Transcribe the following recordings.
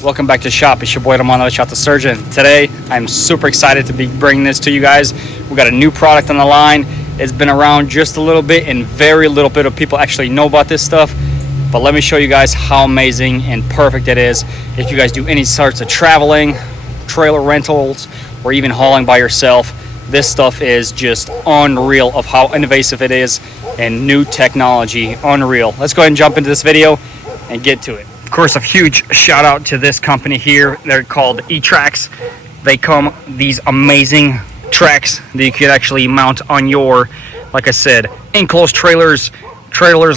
Welcome back to the shop. It's your boy Romanovich, the surgeon. Today, I'm super excited to be bringing this to you guys. We got a new product on the line. It's been around just a little bit, and very little bit of people actually know about this stuff. But let me show you guys how amazing and perfect it is. If you guys do any sorts of traveling, trailer rentals, or even hauling by yourself, this stuff is just unreal of how innovative it is and new technology. Unreal. Let's go ahead and jump into this video and get to it. Of course, a huge shout out to this company here. They're called E-Tracks. They come these amazing tracks that you could actually mount on your, like I said, enclosed trailers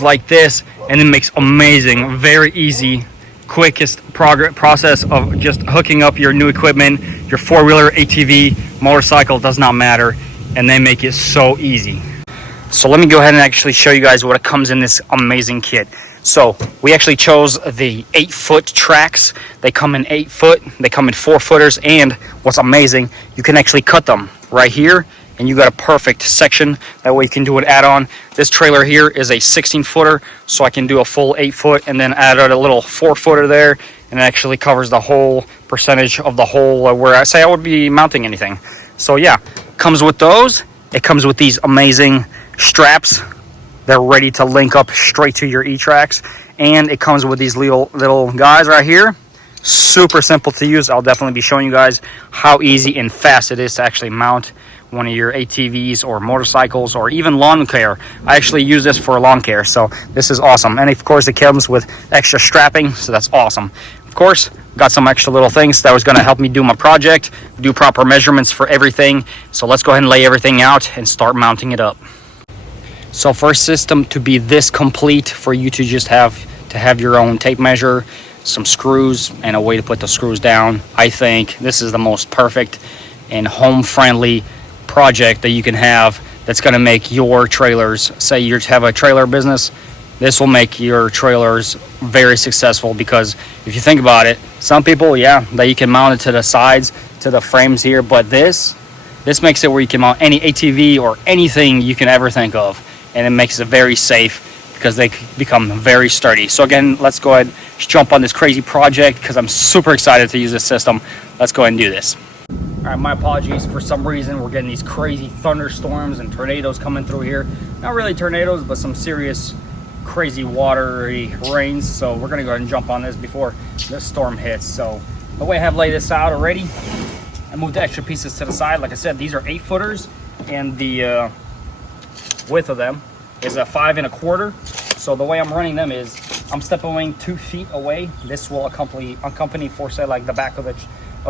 like this, and it makes amazing, very easy, quickest process of just hooking up your new equipment, your four-wheeler, ATV, motorcycle, does not matter, and they make it so easy. So let me go ahead and actually show you guys what comes in this amazing kit. So we actually chose the 8-foot tracks. They come in 8 foot, they come in 4-footers, and what's amazing, you can actually cut them right here, and you got a perfect section. That way you can do an add-on. This trailer here is a 16-footer, so I can do a full 8-foot and then add a little 4-footer there, and it actually covers the whole percentage of the whole where I say I would be mounting anything. So yeah, comes with those. It comes with these amazing straps. They're ready to link up straight to your E-Tracks, and it comes with these little guys right here. Super simple to use. I'll definitely be showing you guys how easy and fast it is to actually mount one of your ATVs or motorcycles or even lawn care. I actually use this for lawn care, so this is awesome. And of course, it comes with extra strapping, so that's awesome. Of course, got some extra little things that was going to help me do my project, do proper measurements for everything. So let's go ahead and lay everything out and start mounting it up. So for a system to be this complete, for you to just have your own tape measure, some screws, and a way to put the screws down, I think this is the most perfect and home-friendly project that you can have that's going to make your trailers, say you have a trailer business, this will make your trailers very successful. Because if you think about it, some people, yeah, that you can mount it to the sides, to the frames here, but this makes it where you can mount any ATV or anything you can ever think of. And it makes it very safe because they become very sturdy. So again, let's go ahead and jump on this crazy project because I'm super excited to use this system. Let's go ahead and do this. All right, my apologies. For some reason, we're getting these crazy thunderstorms and tornadoes coming through here. Not really tornadoes, but some serious crazy watery rains. So we're gonna go ahead and jump on this before this storm hits. So the way I have laid this out already, I moved the extra pieces to the side. Like I said, these are 8-footers, and the width of them is a 5 1/4. So the way I'm running them is I'm stepping 2 feet away. This will accompany for, say, like the back of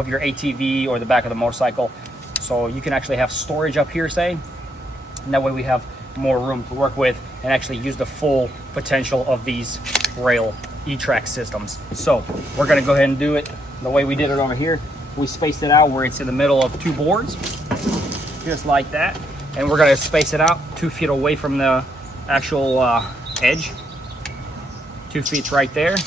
your ATV or the back of the motorcycle. So you can actually have storage up here, say, and that way we have more room to work with and actually use the full potential of these rail E-Track systems. So we're gonna go ahead and do it the way we did it over here. We spaced it out where it's in the middle of 2 boards, just like that. And we're gonna space it out 2 feet away from the actual edge. 2 feet right there.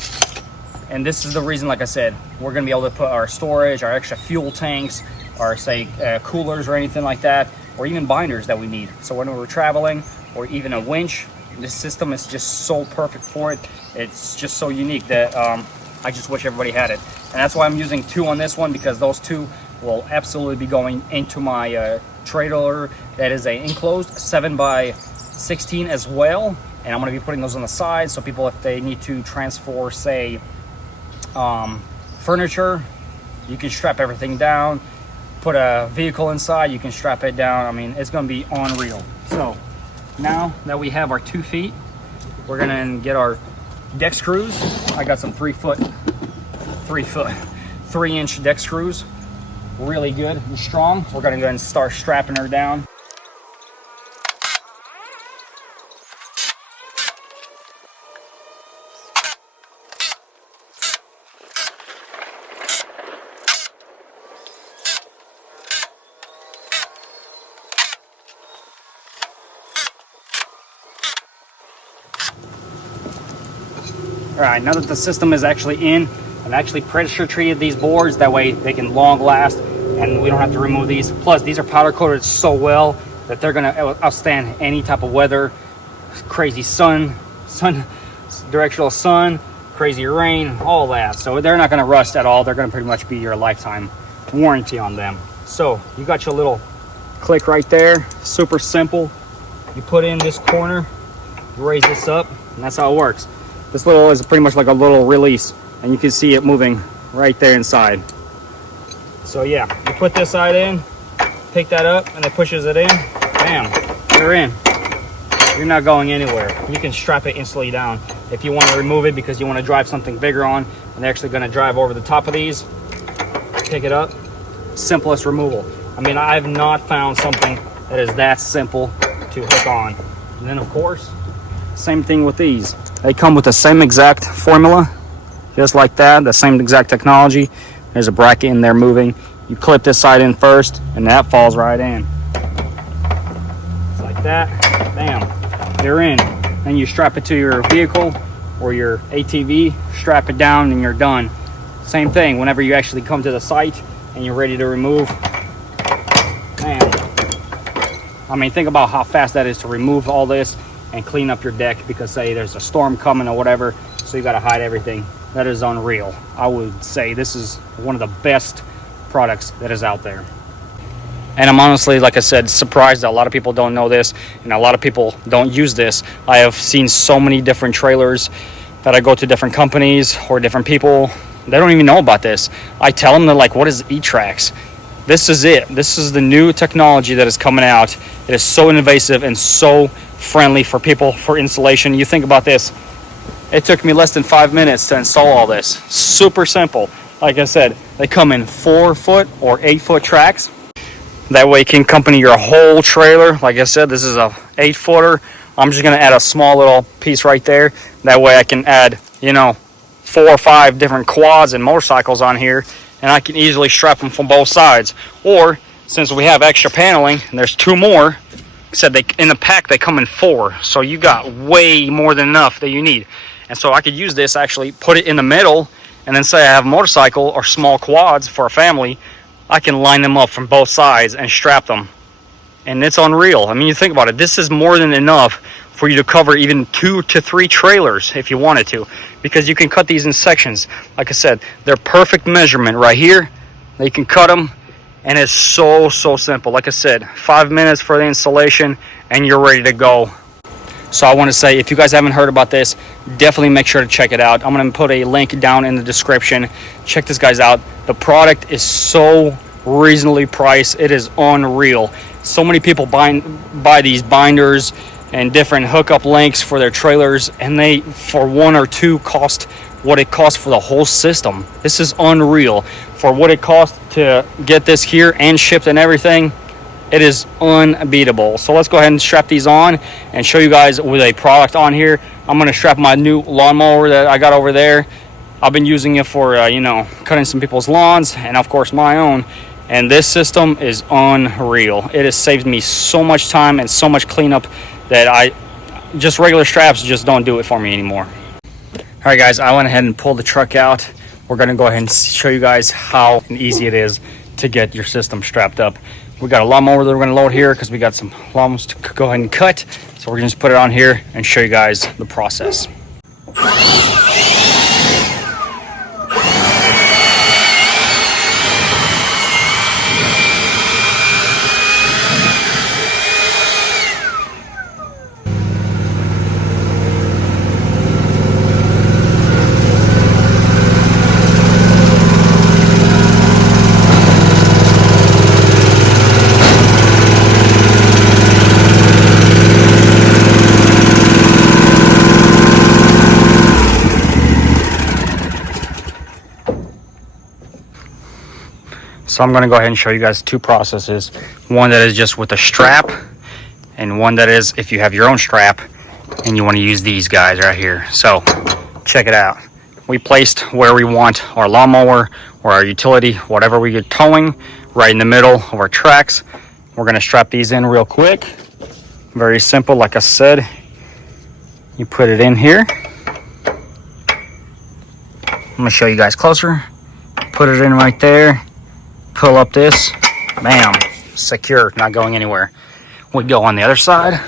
And this is the reason, like I said, we're gonna be able to put our storage, our extra fuel tanks, or say coolers or anything like that, or even binders that we need. So when we're traveling, or even a winch, this system is just so perfect for it. It's just so unique that I just wish everybody had it. And that's why I'm using 2 on this one, because those 2 will absolutely be going into my trailer that is a enclosed 7x16 as well. And I'm going to be putting those on the side, so people, if they need to transfer, say, furniture, you can strap everything down. Put a vehicle inside, you can strap it down. I mean, it's going to be unreal. So now that we have our 2 feet, we're going to get our deck screws. I got some 3-inch deck screws. Really good and strong. We're going to go ahead and start strapping her down. All right, now that the system is actually in, I've actually pressure treated these boards. That way they can long last and we don't have to remove these. Plus, these are powder coated so well that they're gonna outstand any type of weather, crazy sun, directional sun, crazy rain, all that. So they're not gonna rust at all. They're gonna pretty much be your lifetime warranty on them. So you got your little click right there, super simple. You put in this corner, you raise this up, and that's how it works. This little is pretty much like a little release, and you can see it moving right there inside. So yeah, you put this side in, pick that up, and it pushes it in. Bam, you're in. You're not going anywhere. You can strap it instantly down. If you want to remove it because you want to drive something bigger on, and they're actually going to drive over the top of these, pick it up. Simplest removal. I mean, I have not found something that is that simple to hook on. And then of course, same thing with these. They come with the same exact formula, just like that, the same exact technology. There's a bracket in there moving. You clip this side in first, and that falls right in. It's like that, bam, you're in. Then you strap it to your vehicle or your ATV, strap it down, and you're done. Same thing, whenever you actually come to the site and you're ready to remove, man, I mean, think about how fast that is to remove all this and clean up your deck, because say there's a storm coming or whatever, so you got to hide everything. That is unreal. I would say this is one of the best products that is out there. And I'm honestly, like I said, surprised that a lot of people don't know this, and a lot of people don't use this. I have seen so many different trailers that I go to, different companies or different people, they don't even know about this. I tell them, they're like, what is E-Trax? This is it. This is the new technology that is coming out. It is so innovative and so friendly for people for installation. You think about this. It took me less than 5 minutes to install all this. Super simple. Like I said, they come in 4-foot or 8-foot tracks. That way you can accompany your whole trailer. Like I said, this is a 8-footer. I'm just going to add a small little piece right there. That way I can add, 4 or 5 different quads and motorcycles on here, and I can easily strap them from both sides. Or since we have extra paneling, and there's 2 more, said in the pack they come in 4, so you got way more than enough that you need. And so I could use this, actually put it in the middle, and then say I have a motorcycle or small quads for a family, I can line them up from both sides and strap them. And it's unreal. I mean, you think about it, this is more than enough for you to cover even 2 to 3 trailers if you wanted to, because you can cut these in sections. Like I said, they're perfect measurement right here. You can cut them, and it's so simple. Like I said, 5 minutes for the installation and you're ready to go. So I want to say, if you guys haven't heard about this, definitely make sure to check it out. I'm going to put a link down in the description. Check this guys out. The product is so reasonably priced. It is unreal. So many people buy these binders and different hookup links for their trailers, and they, for 1 or 2, cost what it costs for the whole system. This is unreal. For what it costs to get this here and shipped and everything, it is unbeatable. So let's go ahead and strap these on and show you guys with a product on here. I'm going to strap my new lawnmower that I got over there. I've been using it for, cutting some people's lawns and, of course, my own. And this system is unreal. It has saved me so much time and so much cleanup that just regular straps just don't do it for me anymore. All right, guys, I went ahead and pulled the truck out. We're going to go ahead and show you guys how easy it is to get your system strapped up. We got a lawnmower that we're going to load here because we got some lawns to go ahead and cut. So we're going to just put it on here and show you guys the process. So I'm going to go ahead and show you guys 2 processes. One that is just with a strap, and one that is if you have your own strap and you want to use these guys right here. So check it out. We placed where we want our lawnmower or our utility, whatever we get towing, right in the middle of our tracks. We're going to strap these in real quick. Very simple, like I said. You put it in here. I'm going to show you guys closer. Put it in right there. Pull up this, bam, secure, not going anywhere. We go on the other side,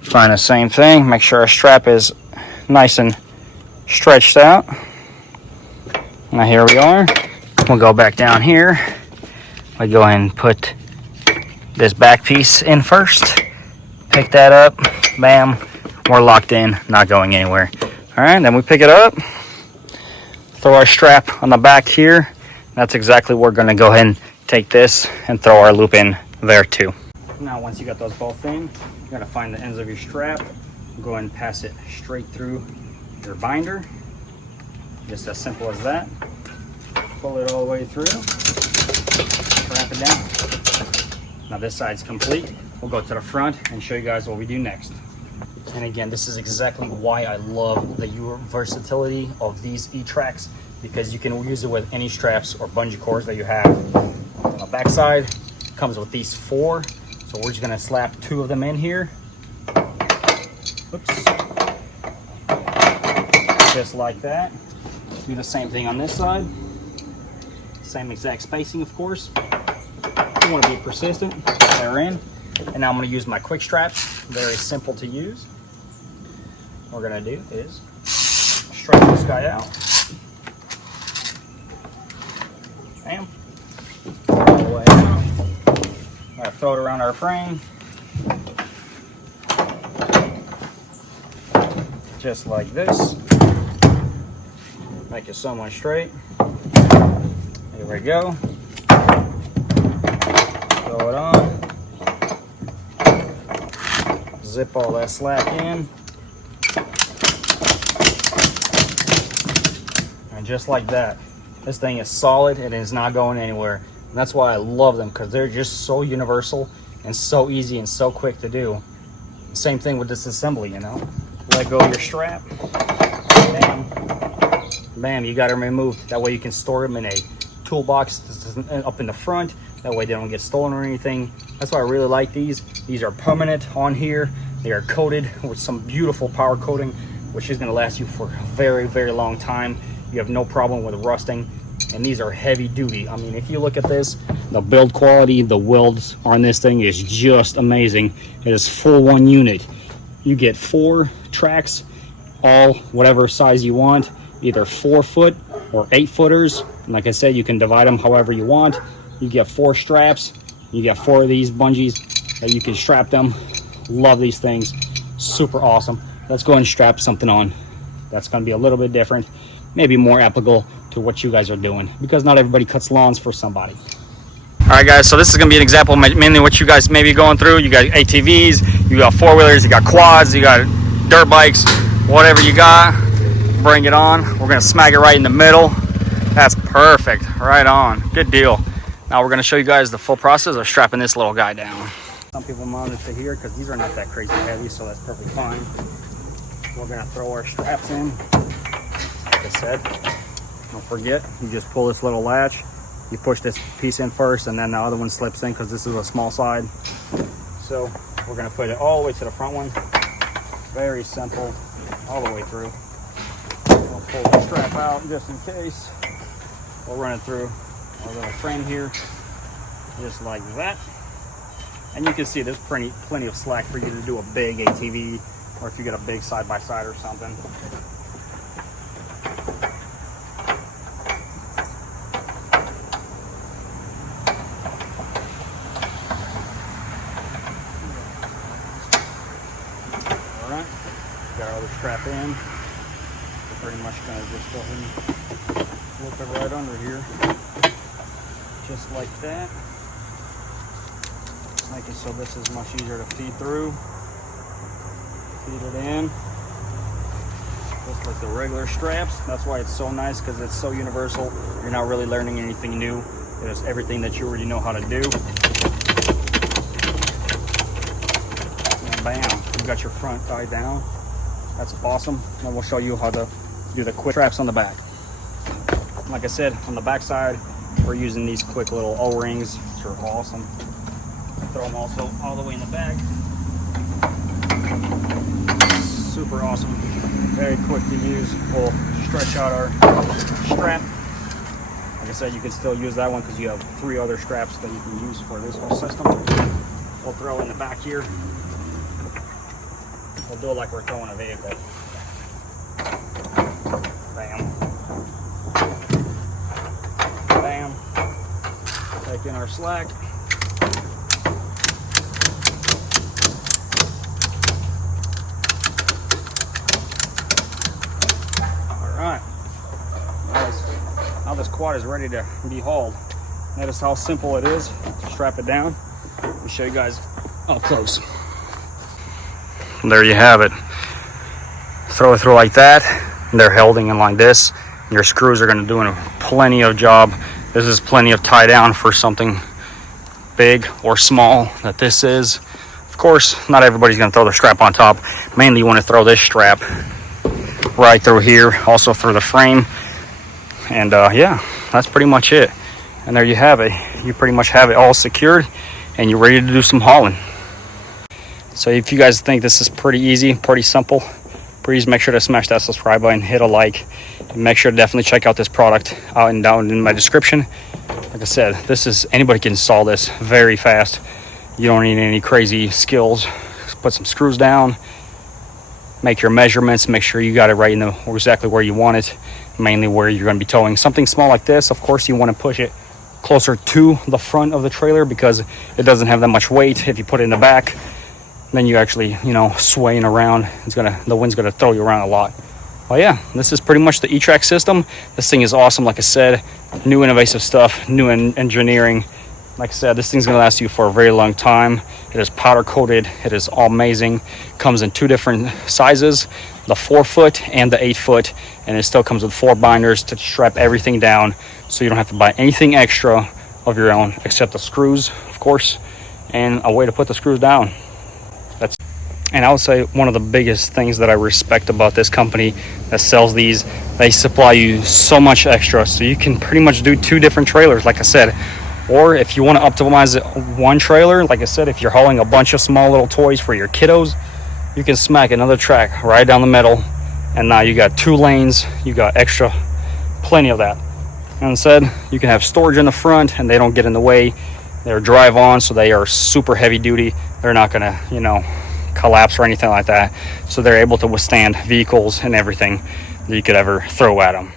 find the same thing, make sure our strap is nice and stretched out. Now here we are. We'll go back down here. We go ahead and put this back piece in first. Pick that up. Bam. We're locked in, not going anywhere. All right, then we pick it up. Throw our strap on the back here. That's exactly where we're gonna go ahead and take this and throw our loop in there too. Now, once you got those both in, you're gonna find the ends of your strap. Go ahead and pass it straight through your binder. Just as simple as that. Pull it all the way through. Wrap it down. Now this side's complete. We'll go to the front and show you guys what we do next. And again, this is exactly why I love the versatility of these E-Tracks, because you can use it with any straps or bungee cords that you have. On the back side, comes with these 4. So we're just gonna slap 2 of them in here. Oops. Just like that. Do the same thing on this side. Same exact spacing, of course. You want to be persistent. They're in. And now I'm going to use my quick straps. Very simple to use. What we're going to do is stretch this guy out. Bam. All the way out. I'm going to throw it around our frame. Just like this. Make it somewhat straight. Here we go. Throw it on. Zip all that slack in. And just like that. This thing is solid and it's not going anywhere. And that's why I love them, because they're just so universal and so easy and so quick to do. Same thing with this assembly, you know. Let go of your strap. Bam. Bam, you got them removed. That way you can store them in a toolbox up in the front. That way they don't get stolen or anything. That's why I really like these. These are permanent on here. They are coated with some beautiful power coating, which is going to last you for a very, very long time. You have no problem with rusting. And these are heavy duty. I mean, if you look at this, the build quality, the welds on this thing is just amazing. It is full 1 unit. You get 4 tracks, all whatever size you want, either 4-foot or 8-footers. And like I said, you can divide them however you want. You get 4 straps. You get 4 of these bungees that you can strap them. Love these things. Super awesome. Let's go and strap something on. That's going to be a little bit different, maybe more applicable to what you guys are doing, because not everybody cuts lawns for somebody. All right, guys, so this is going to be an example mainly what you guys may be going through. You got ATVs, you got 4-wheelers, you got quads, you got dirt bikes, whatever you got, bring it on. We're going to smack it right in the middle. That's perfect. Right on. Good deal. Now we're going to show you guys the full process of strapping this little guy down. Some people mount it to here because these are not that crazy heavy, so that's perfectly fine. We're going to throw our straps in. Like I said, don't forget, you just pull this little latch. You push this piece in first, and then the other one slips in because this is a small side. So we're going to put it all the way to the front one. Very simple, all the way through. We'll pull the strap out just in case. We'll run it through our little frame here, just like that. And you can see there's plenty of slack for you to do a big ATV, or if you get a big side-by-side or something. Alright, got our other strap in. We're pretty much going to just go ahead and flip it right under here. Just like that. Make it so this is much easier to feed through. Feed it in. Just like the regular straps. That's why it's so nice, because it's so universal. You're not really learning anything new. It is everything that you already know how to do. And bam, you got your front tie down. That's awesome. And we'll show you how to do the quick straps on the back. Like I said, on the back side, we're using these quick little O-rings, which are awesome. Throw them also all the way in the back. Super awesome. Very quick to use. We'll stretch out our strap. Like I said, you can still use that one because you have 3 other straps that you can use for this whole system. We'll throw in the back here. We'll do it like we're towing a vehicle. Check in our slack. All right. Now this quad is ready to be hauled. Notice how simple it is. Strap it down. Let me show you guys up close. There you have it. Throw it through like that. And they're holding in like this. Your screws are going to do plenty of job. This is plenty of tie down for something big or small that this is. Of course, not everybody's going to throw the strap on top. Mainly you want to throw this strap right through here, also through the frame. And yeah, that's pretty much it. And there you have it. You pretty much have it all secured and you're ready to do some hauling. So if you guys think this is pretty easy, pretty simple, please make sure to smash that subscribe button, hit a like, and make sure to definitely check out this product out and down in my description. Like I said, this is, anybody can install this very fast. You don't need any crazy skills. Just put some screws down, make your measurements, make sure you got it right in the exactly where you want it, mainly where you're going to be towing. Something small like this, of course you want to push it closer to the front of the trailer because it doesn't have that much weight. If you put it in the back, then you actually, swaying around, the wind's gonna throw you around a lot. Well, yeah, this is pretty much the E-Track system. This thing is awesome. Like I said, new innovative stuff, new engineering. Like I said, this thing's gonna last you for a very long time. It is powder coated. It is amazing. Comes in 2 different sizes, the 4-foot and the 8-foot, and it still comes with 4 binders to strap everything down, so you don't have to buy anything extra of your own except the screws, of course, and a way to put the screws down. And I would say one of the biggest things that I respect about this company that sells these, they supply you so much extra, so you can pretty much do 2 different trailers, like I said. Or if you want to optimize it, 1 trailer, like I said, if you're hauling a bunch of small little toys for your kiddos, you can smack another track right down the middle, and now you got 2 lanes, you got extra, plenty of that. And instead, you can have storage in the front, and they don't get in the way. They're drive on, so they are super heavy duty. They're not gonna, collapse or anything like that, so they're able to withstand vehicles and everything that you could ever throw at them.